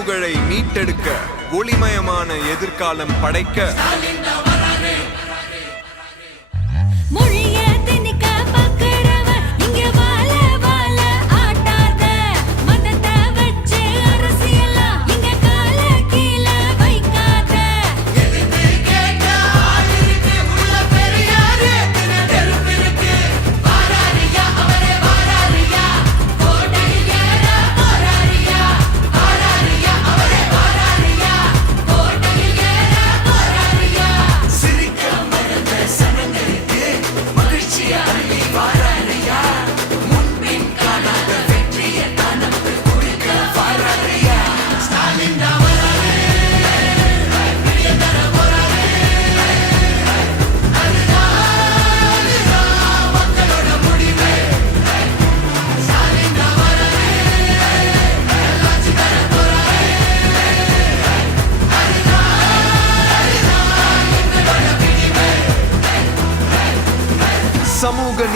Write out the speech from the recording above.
புகழை மீட்டெடுக்க ஒளிமயமான எதிர்காலம் படைக்க